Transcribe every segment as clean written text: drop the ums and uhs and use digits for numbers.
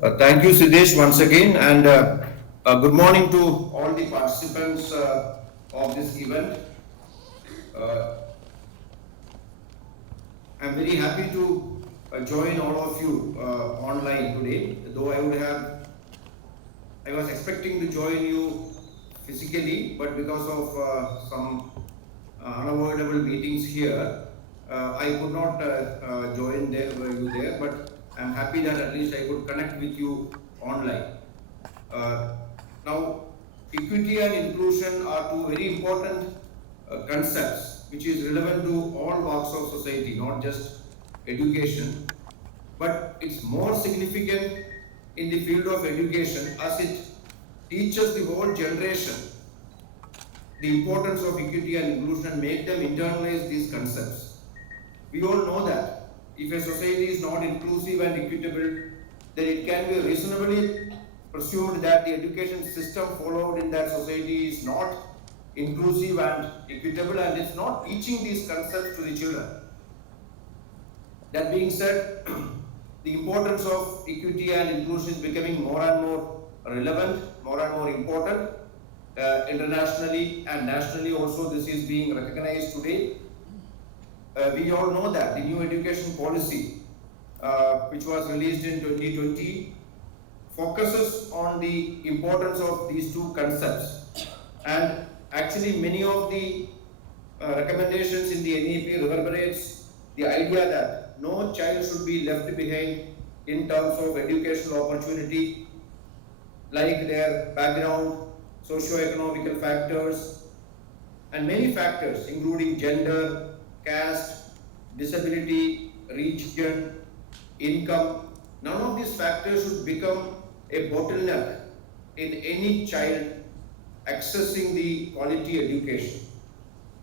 Thank you, Siddesh, once again, and good morning to all the participants of this event. Uh, I'm very happy to join all of you online today, though I was expecting to join you physically, but because of some unavoidable meetings here, I could not join you there, but I'm happy that at least I could connect with you online. Uh, Now, equity and inclusion are two very important concepts which is relevant to all walks of society, not just education, but it's more significant in the field of education as it teaches the whole generation the importance of equity and inclusion and make them internalize these concepts. We all know that if a society is not inclusive and equitable, then it can be reasonably presumed that the education system followed in that society is not inclusive and equitable and it's not teaching these concepts to the children. That being said, the importance of equity and inclusion is becoming more and more relevant, more and more important. Internationally and nationally also this is being recognized today. We all know that the new education policy, which was released in 2020, focuses on the importance of these two concepts. And actually many of the recommendations in the NEP reverberates the idea that no child should be left behind in terms of educational opportunity, like their background, socio-economical factors, and many factors including gender, caste, disability, region, income. None of these factors should become a bottleneck in any child accessing the quality education.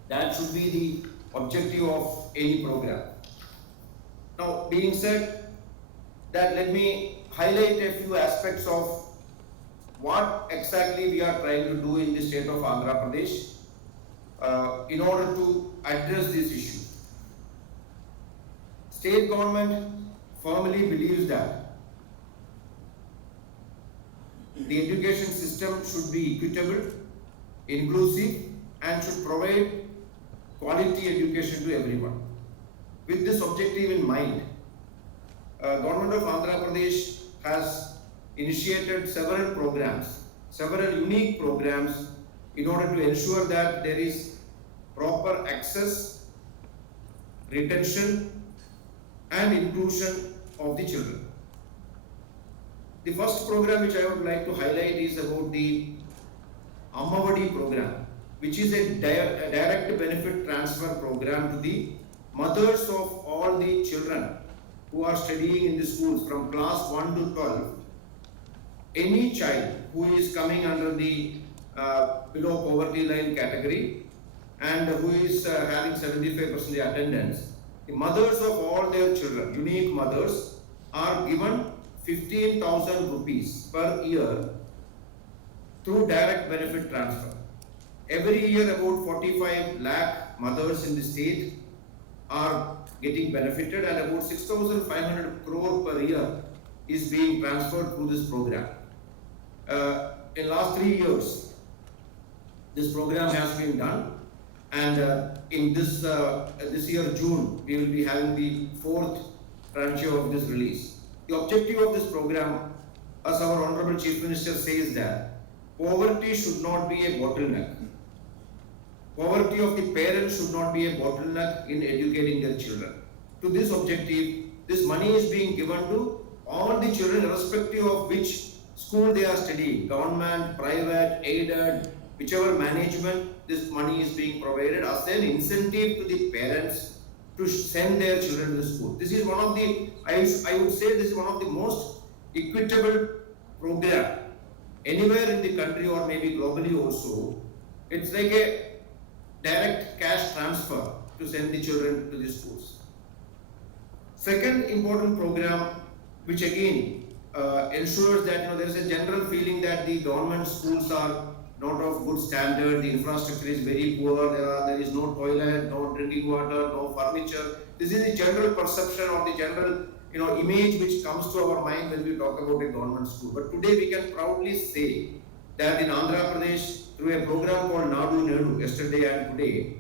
That should be the objective of any program. Now, being said that, let me highlight a few aspects of what exactly we are trying to do in the state of Andhra Pradesh in order to address this issue. State government firmly believes that the education system should be equitable, inclusive, and should provide quality education to everyone. With this objective in mind, Government of Andhra Pradesh has initiated several programs, several unique programs in order to ensure that there is proper access, retention, and inclusion of the children. The first program which I would like to highlight is about the Ammavadi program, which is a direct benefit transfer program to the mothers of all the children who are studying in the schools from class 1 to 12. Any child who is coming under the below poverty line category and who is having 75% attendance, the mothers of all their children, unique mothers, are given 15,000 rupees per year through direct benefit transfer. Every year about 45 lakh mothers in the state are getting benefited and about 6,500 crore per year is being transferred through this program. In last 3 years, this program has been done, and in this year June, we will be having the fourth tranche of this release. The objective of this program, as our Honorable Chief Minister says, that poverty should not be a bottleneck. Poverty of the parents should not be a bottleneck in educating their children. To this objective, this money is being given to all the children irrespective of which school they are studying, government, private, aided, whichever management, this money is being provided as an incentive to the parents to send their children to school. This is one of the, I would say this is one of the most equitable program anywhere in the country or maybe globally also. It's like a direct cash transfer to send the children to the schools. Second important program, which again ensures that there is a general feeling that the government schools are not of good standard, the infrastructure is very poor, there is no toilet, no drinking water, no furniture. This is the general perception or the general image which comes to our mind when we talk about a government school. But today we can proudly say that in Andhra Pradesh, through a program called Nadu Nedu, yesterday and today,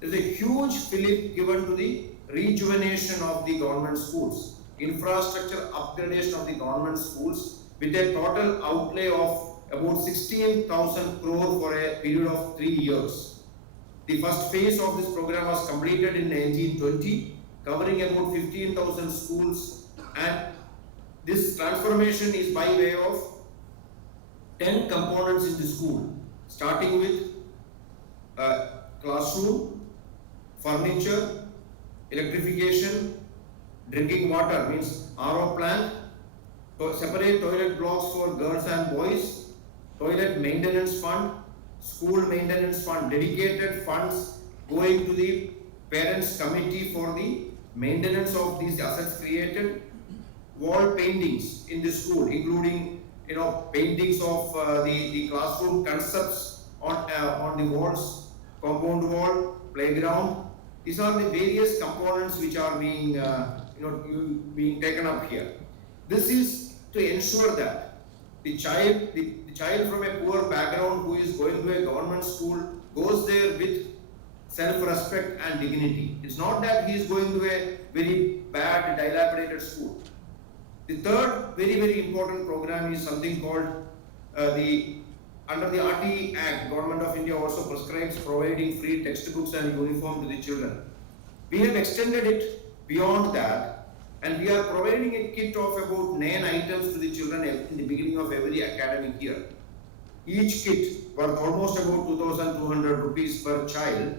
there is a huge fillip given to the rejuvenation of the government schools, infrastructure upgradation of the government schools, with a total outlay of about 16,000 crore for a period of 3 years. The first phase of this program was completed in 1920, covering about 15,000 schools, and this transformation is by way of 10 components in the school, starting with classroom, furniture, electrification, drinking water means RO plant, separate toilet blocks for girls and boys, toilet maintenance fund, school maintenance fund, dedicated funds going to the parents committee for the maintenance of these assets created, wall paintings in the school, including paintings of the classroom concepts on the walls, compound wall, playground. These are the various components which are being being taken up here. This is to ensure that the child from a poor background who is going to a government school goes there with self-respect and dignity. It's not that he is going to a very bad, dilapidated school. The third very, very important program is something called under the RT Act, Government of India also prescribes providing free textbooks and uniform to the children. We have extended it beyond that, and we are providing a kit of about 9 items to the children in the beginning of every academic year. Each kit, worth almost about 2,200 rupees per child,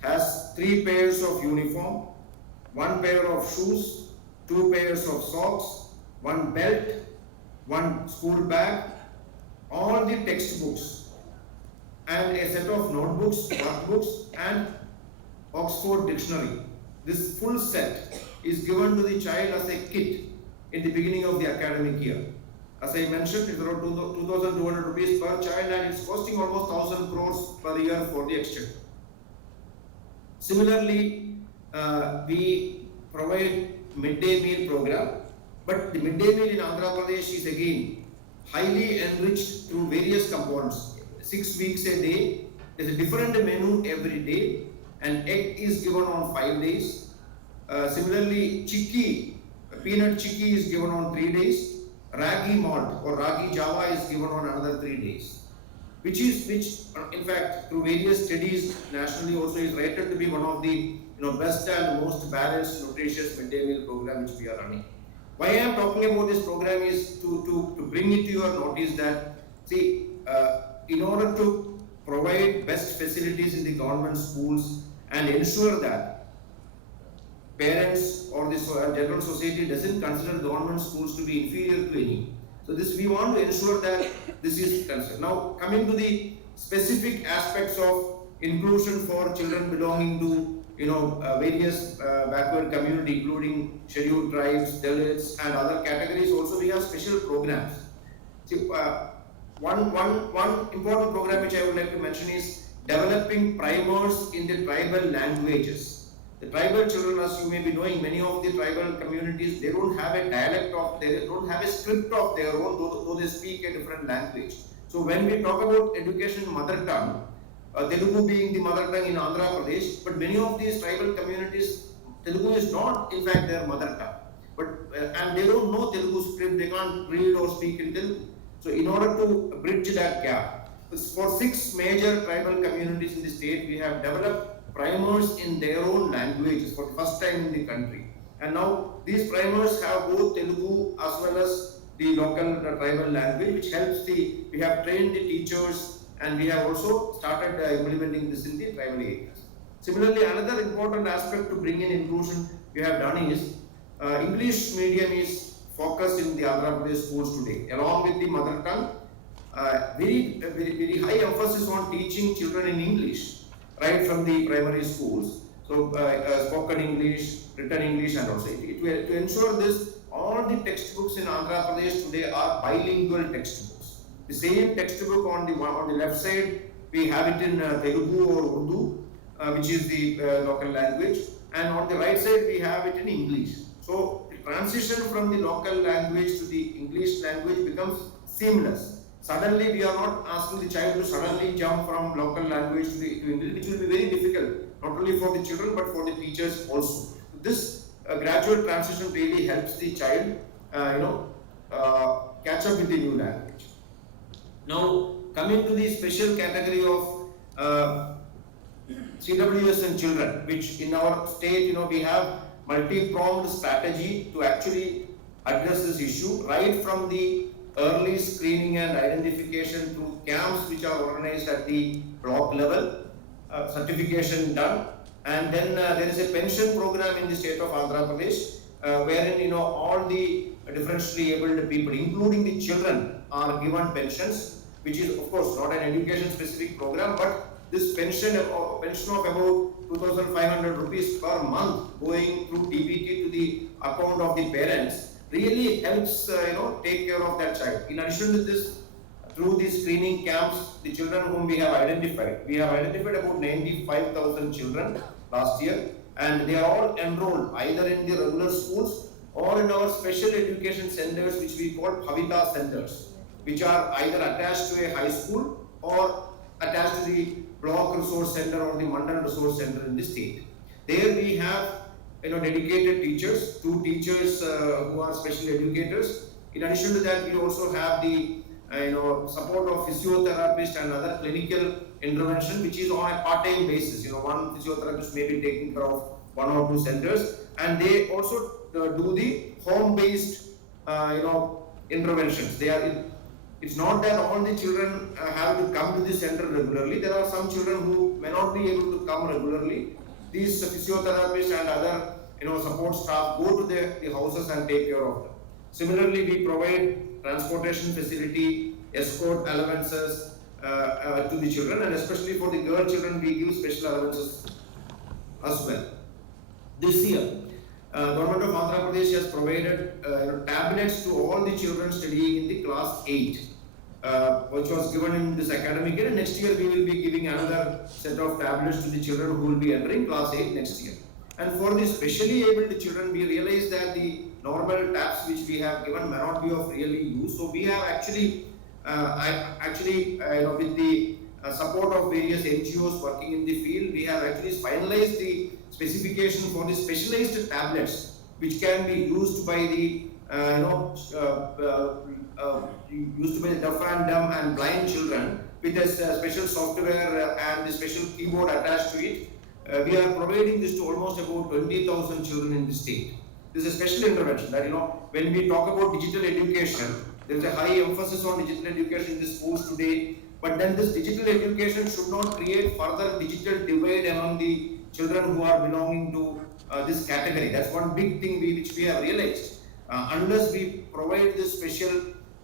has 3 pairs of uniform, 1 pair of shoes, 2 pairs of socks, 1 belt, 1 school bag, all the textbooks, and a set of notebooks, workbooks, and Oxford dictionary. This full set is given to the child as a kit in the beginning of the academic year. As I mentioned, it's around 2,200 rupees per child, and it's costing almost 1,000 crores per year for the exchequer. Similarly, we provide midday meal program, but the midday meal in Andhra Pradesh is again highly enriched through various components. 6 weeks a day, there's a different menu every day, and egg is given on 5 days. Similarly, chikki, peanut chikki is given on 3 days. Ragi malt or ragi java is given on another 3 days. Which in fact through various studies nationally also is rated to be one of the best and most balanced nutritious midday meal program which we are running. Why I am talking about this program is to bring it to your notice that in order to provide best facilities in the government schools and ensure that parents or the general society doesn't consider government schools to be inferior to any. So we want to ensure that this is considered. Now coming to the specific aspects of inclusion for children belonging to various backward community, including scheduled tribes, Dalits, and other categories. Also, we have special programs. See, one important program which I would like to mention is developing primers in the tribal languages. The tribal children, as you may be knowing, many of the tribal communities, they don't have a dialect they don't have a script of their own, though they speak a different language. So when we talk about education in mother tongue, Telugu being the mother tongue in Andhra Pradesh, but many of these tribal communities, Telugu is not in fact their mother tongue. But and they don't know Telugu script, they can't read or speak in Telugu. So in order to bridge that gap, for 6 major tribal communities in the state, we have developed primers in their own languages for the first time in the country. And now these primers have both Telugu as well as the local tribal language, which helps we have trained the teachers, and we have also started implementing this in the tribal areas. Similarly, another important aspect to bring in inclusion we have done is English medium is focused in the Andhra Pradesh schools today, along with the mother tongue. Very high emphasis on teaching children in English right from the primary schools. So spoken English, written English, and also to ensure this, all the textbooks in Andhra Pradesh today are bilingual textbooks. The same textbook on the left side, we have it in Telugu or Urdu, which is the local language, and on the right side we have it in English. So transition from the local language to the English language becomes seamless. Suddenly, we are not asking the child to suddenly jump from local language to English, which will be very difficult, not only for the children but for the teachers also. This gradual transition really helps the child, catch up with the new language. Now, coming to the special category of CWS and children, which in our state, we have multi-pronged strategy to actually address this issue, right from the early screening and identification to camps which are organized at the block level, certification done, and then there is a pension program in the state of Andhra Pradesh, wherein all the differentially abled people, including the children, are given pensions, which is of course not an education specific program, but this pension of about 2,500 rupees per month going through DBT to the account of the parents really helps take care of that child. In addition to this, through the screening camps, the children whom we have identified about 95,000 children last year, and they are all enrolled either in the regular schools or in our special education centers, which we call Bhavita centers, which are either attached to a high school or attached to the block resource center or the mandal resource center in the state. There we have dedicated teachers, 2 teachers who are special educators. In addition to that, we also have the support of physiotherapist and other clinical intervention, which is on a part-time basis. One physiotherapist may be taking care of 1 or 2 centers, and they also do the home-based interventions. It's not that all the children have to come to the center regularly. There are some children who may not be able to come regularly. These physiotherapists and other support staff go to the houses and take care of them. Similarly, we provide transportation facility, escort allowances to the children, and especially for the girl children, we give special allowances as well. This year, Government of Andhra Pradesh has provided tablets to all the children studying in the class 8, which was given in this academic year. And next year we will be giving another set of tablets to the children who will be entering class 8 next year. And for the specially abled children, we realize that the normal tabs which we have given may not be of really use. So we have actually, with the support of various NGOs working in the field, we have actually finalized the specification for the specialized tablets which can be used by the deaf and dumb and blind children with a special software and the special keyboard attached to it. We are providing this to almost about 20,000 children in the state. This is a special intervention that when we talk about digital education, there is a high emphasis on digital education in the schools today. But then this digital education should not create further digital divide among the children who are belonging to this category. That's one big thing which we have realized. Unless we provide this special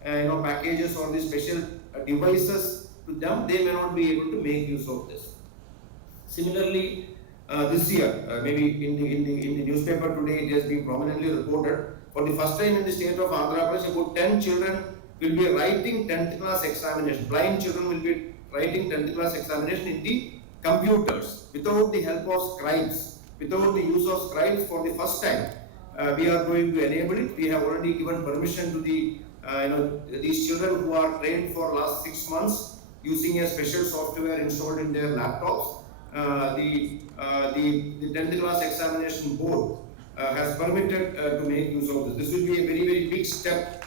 packages or the special devices to them, they may not be able to make use of this. Similarly, this year, maybe in the newspaper today, it has been prominently reported. For the first time in the state of Andhra Pradesh, about 10 children will be writing 10th class examination. Blind children will be writing 10th class examination in the computers without the help of scribes, without the use of scribes for the first time. We are going to enable it. We have already given permission to the these children who are trained for last 6 months using a special software installed in their laptops. The 10th class examination board has permitted to make use of this. This will be a very, very big step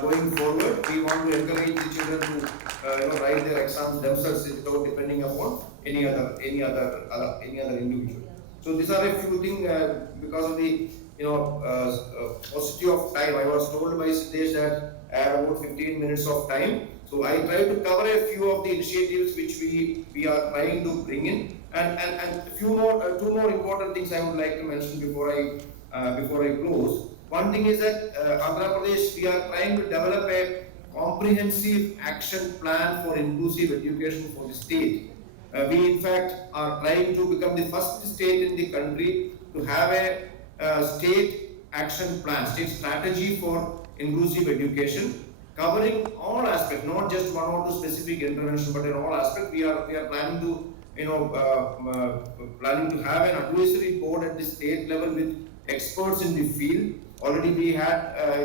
going forward. We want to encourage the children to write their exams themselves without depending upon any other individual. So these are a few things because of the paucity of time. I was told by Suresh that I have about 15 minutes of time. So I try to cover a few of the initiatives which we are trying to bring in, and two more important things I would like to mention before I close. One thing is that Andhra Pradesh, we are trying to develop a comprehensive action plan for inclusive education for the state. We in fact are trying to become the first state in the country to have a state action plan, state strategy for inclusive education, covering all aspects, not just one or two specific intervention, but in all aspects. We are planning to planning to have an advisory board at the state level with experts in the field Already we had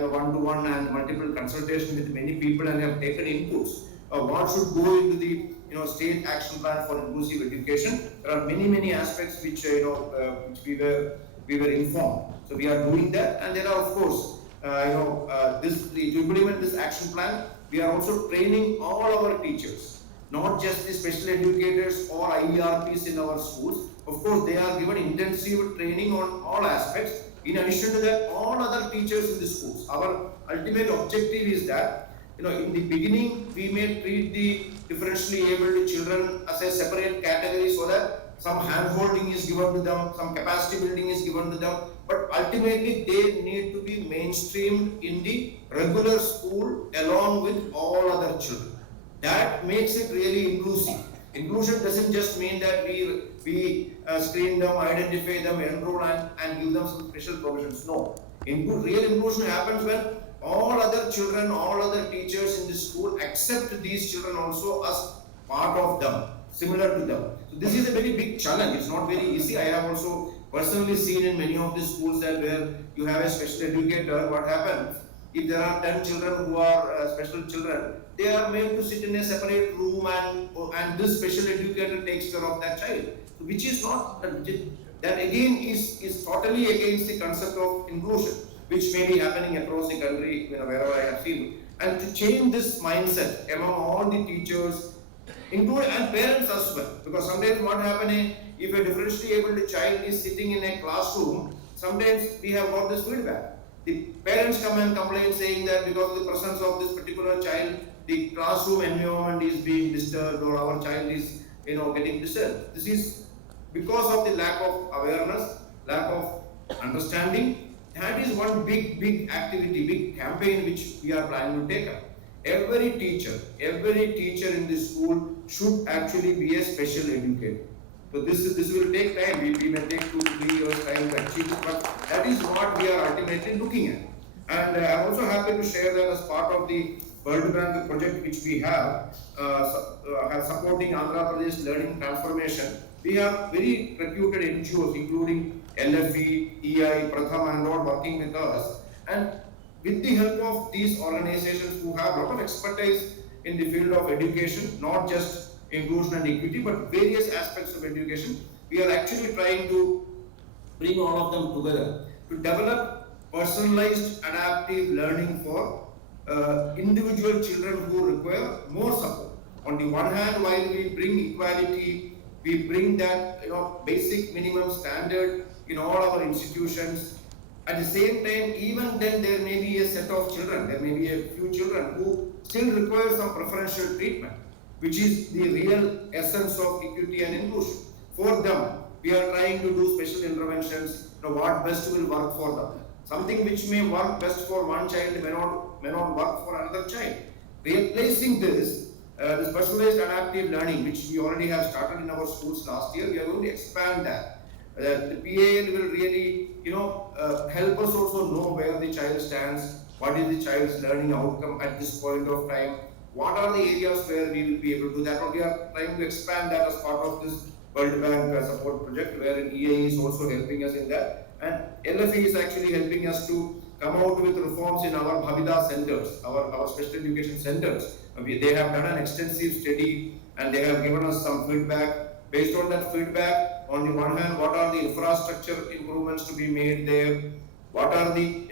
one-to-one and multiple consultation with many people and have taken inputs. What should go into the state action plan for inclusive education? There are many aspects which which we were informed. So we are doing that, and there are of course to implement this action plan. We are also training all our teachers, not just the special educators or IERPs in our schools. Of course, they are given intensive training on all aspects. In addition to that, all other teachers in the schools. Our ultimate objective is that, in the beginning, we may treat the differentially abled children as a separate category so that some hand-holding is given to them, some capacity building is given to them, but ultimately they need to be mainstreamed in the regular school along with all other children. That makes it really inclusive. Inclusion doesn't just mean that we screen them, identify them, enroll and give them some special provisions. No. Real inclusion happens when all other children, all other teachers in the school accept these children also as part of them, similar to them. So this is a very big challenge. It's not very easy. I have also personally seen in many of the schools that where you have a special educator, what happens? If there are 10 children who are special children, they are made to sit in a separate room and this special educator takes care of that child. So which is not, that again is totally against the concept of inclusion, which may be happening across the country, wherever I have seen. And to change this mindset among all the teachers, including and parents as well, because sometimes what happens if a differentially able child is sitting in a classroom, sometimes we have got this feedback. The parents come and complain saying that because of the presence of this particular child, the classroom environment is being disturbed or our child is getting disturbed. This is because of the lack of awareness, lack of understanding. That is one big activity, big campaign which we are planning to take up. Every teacher in the school should actually be a special educator. So this will take time. We may take 2 to 3 years time to achieve it, but that is what we are ultimately looking at. And I am also happy to share that as part of the World Bank project which we have supporting Andhra Pradesh learning transformation, we have very reputed NGOs including LFE, EI, Pratham and all working with us. And with the help of these organizations who have a lot of expertise in the field of education, not just inclusion and equity, but various aspects of education, we are actually trying to bring all of them together to develop personalized adaptive learning for individual children who require more support. On the one hand, while we bring equality, we bring that basic minimum standard in all our institutions. At the same time, even then there may be a set of children, there may be a few children who still require some preferential treatment, which is the real essence of equity and inclusion. For them, we are trying to do special interventions, what best will work for them. Something which may work best for one child may not work for another child. Replacing this, the specialized adaptive learning, which we already have started in our schools last year, we are going to expand that. The PAL will really, help us also know where the child stands, what is the child's learning outcome at this point of time, what are the areas where we will be able to do that, or we are trying to expand that as part of this World Bank support project, wherein EA is also helping us in that, and LFE is actually helping us to come out with reforms in our Bhavida centers, our special education centers. They have done an extensive study and they have given us some feedback. Based on that feedback, on the one hand, what are the infrastructure improvements to be made there? What are the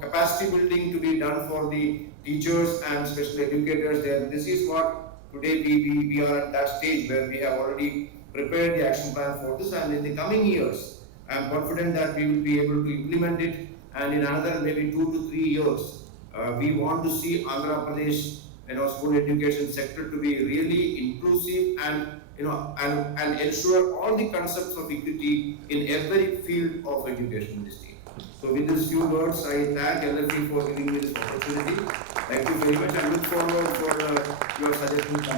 capacity building to be done for the teachers and special educators there? This is what today we are at that stage where we have already prepared the action plan for this, and in the coming years, I am confident that we will be able to implement it, and in another maybe 2 to 3 years, we want to see Andhra Pradesh school education sector to be really inclusive and and ensure all the concepts of equity in every field of education in the state. So with these few words, I thank LFE for giving me this opportunity. Thank you very much. I look forward for your suggestions.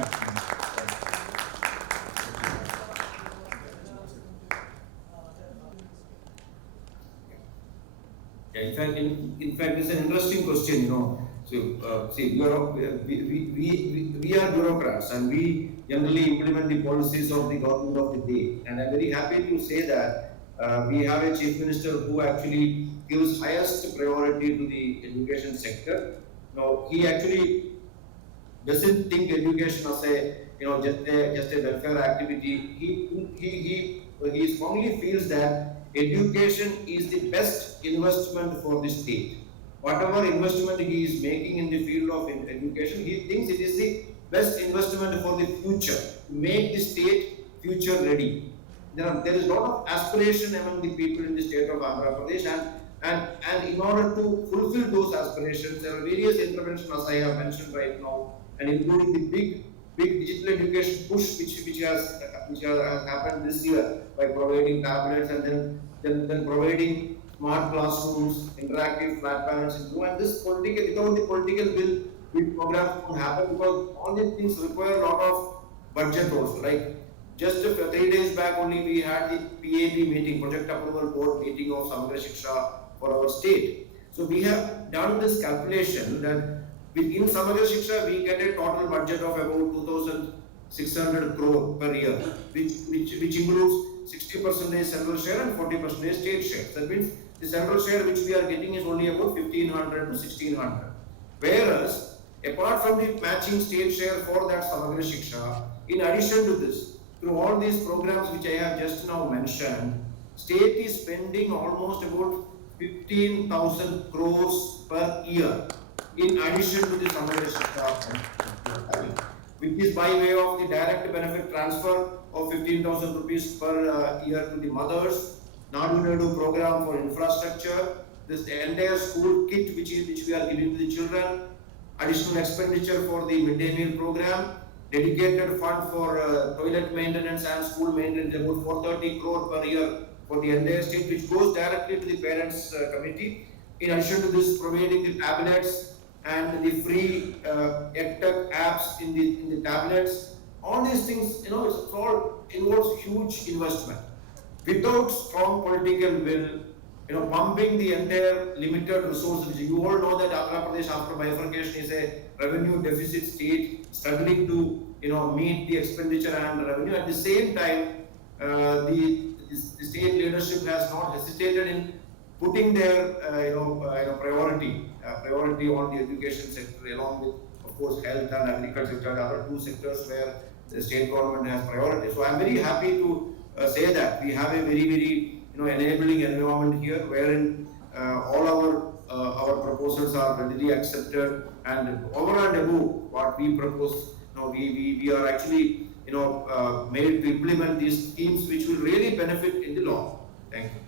In fact, it's an interesting question. So, see, we are bureaucrats and we generally implement the policies of the government of the day. And I'm very happy to say that we have a chief minister who actually gives highest priority to the education sector. Now, he actually doesn't think education as a just a welfare activity. He strongly feels that education is the best investment for the state. Whatever investment he is making in the field of education, he thinks it is the best investment for the future to make the state future ready. There is a lot of aspiration among the people in the state of Andhra Pradesh, and in order to fulfill those aspirations, there are various interventions as I have mentioned right now, and including the big digital education push which has happened this year by providing tablets and then providing smart classrooms, interactive flat panels, and this political without the political will, programs won't happen because all these things require a lot of budget also. Like just 3 days back only we had the PAB meeting, Project Approval Board meeting of Samagra Shiksha for our state. So we have done this calculation that in Samagra Shiksha we get a total budget of about 2,600 crore per year, which includes 60% central share and 40% state share. That means the central share which we are getting is only about 1,500 to 1,600. Whereas apart from the matching state share for that Samagra Shiksha, in addition to this, through all these programs which I have just now mentioned, state is spending almost about 15,000 crores per year in addition to the Samagra Shiksha, which is by way of the direct benefit transfer of 15,000 rupees per year to the mothers, Nadu Nedu program for infrastructure, this entire school kit which we are giving to the children, additional expenditure for the midday meal program, dedicated fund for toilet maintenance and school maintenance, about 430 crore per year for the entire state, which goes directly to the parents committee. In addition to this, providing the tablets and the free EdTech apps in the tablets, all these things, it's all involves huge investment. Without strong political will, pumping the entire limited resources. You all know that Andhra Pradesh after bifurcation is a revenue deficit state, struggling to meet the expenditure and revenue. At the same time, the state leadership has not hesitated in putting their priority on the education sector, along with of course health and agriculture, which are the other two sectors where the state government has priority. So I am very happy to say that we have a very enabling environment here, wherein all our proposals are readily accepted, and over and above what we propose, we are actually made to implement these schemes which will really benefit in the long. Thank you.